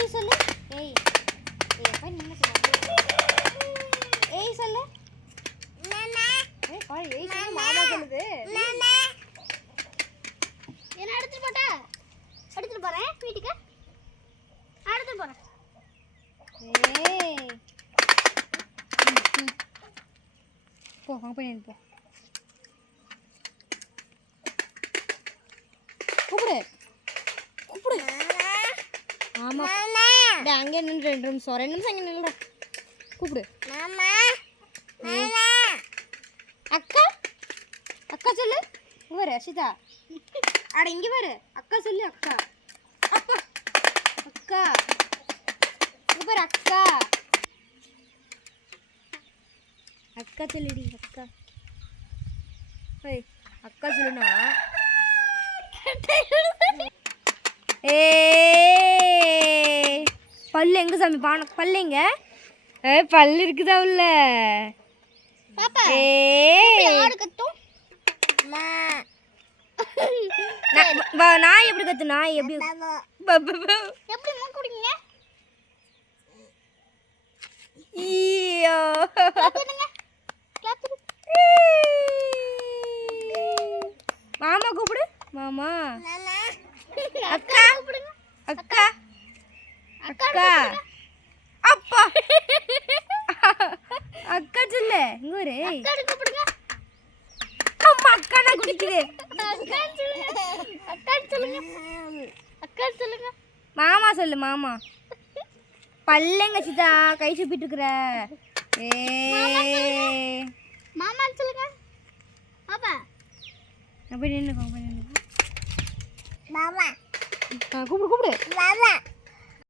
ஏய் சொல்லு. ஏய் நின்னு சொல்லு. ஏய் சொல்லு. ஏய் பாரு ஏய் சொல்லு மாமா சொல்லுது. என்ன எடுத்துட்டு போட்டா? எடுத்துட்டு போறேன் வீட்டுக்கு. எடுத்துட்டு போறேன். ஏய். போ அங்க போய் போ. கூப்பிடு. ஆமா. டேய் அங்கே நின்று ரெண்டு நிமிஷம் ரெண்டு நிமிஷம் அங்கே நில்லுடா. கூப்பிடு. அக்கா? அக்கா சொல்லு. பாரு அஷிதா அட இங்க பாரு. அக்கா சொல்லு அக்கா. அப்பா. அக்கா. பாரு அக்கா. அக்கா சொல்லுடி அக்கா. அக்கா சொல்லுனா? ஏய். பல்லு எங்க சாமி? பான பல்லு எங்க? ஏ பல்லு இருக்குதா உள்ள? நாய் எப்படி கத்து? நாய் எப்படி? எப்படி கிளாப் மாமா கூப்பிடு. மாமா. அக்கா கூப்பிடுங்க. அக்கா. அக்கா. அப்பா. அக்கா சொல்லு இங்க ஒரு அம்மா அக்கா நான் குடிக்குது. அக்கா சொல்லுங்க. அக்கா சொல்லுங்க. அக்கா சொல்லுங்க. மாமா சொல்லு மாமா. பல்லங்க சிதா கை சுப்பிட்டு இருக்கிற. ஏ. மாமா சொல்லுங்க. பாப்பா அப்படி நின்னுக்கோ அப்படி நின்னுக்கோ. மாமா. கூப்பிடு கூப்பிடு. மாமா.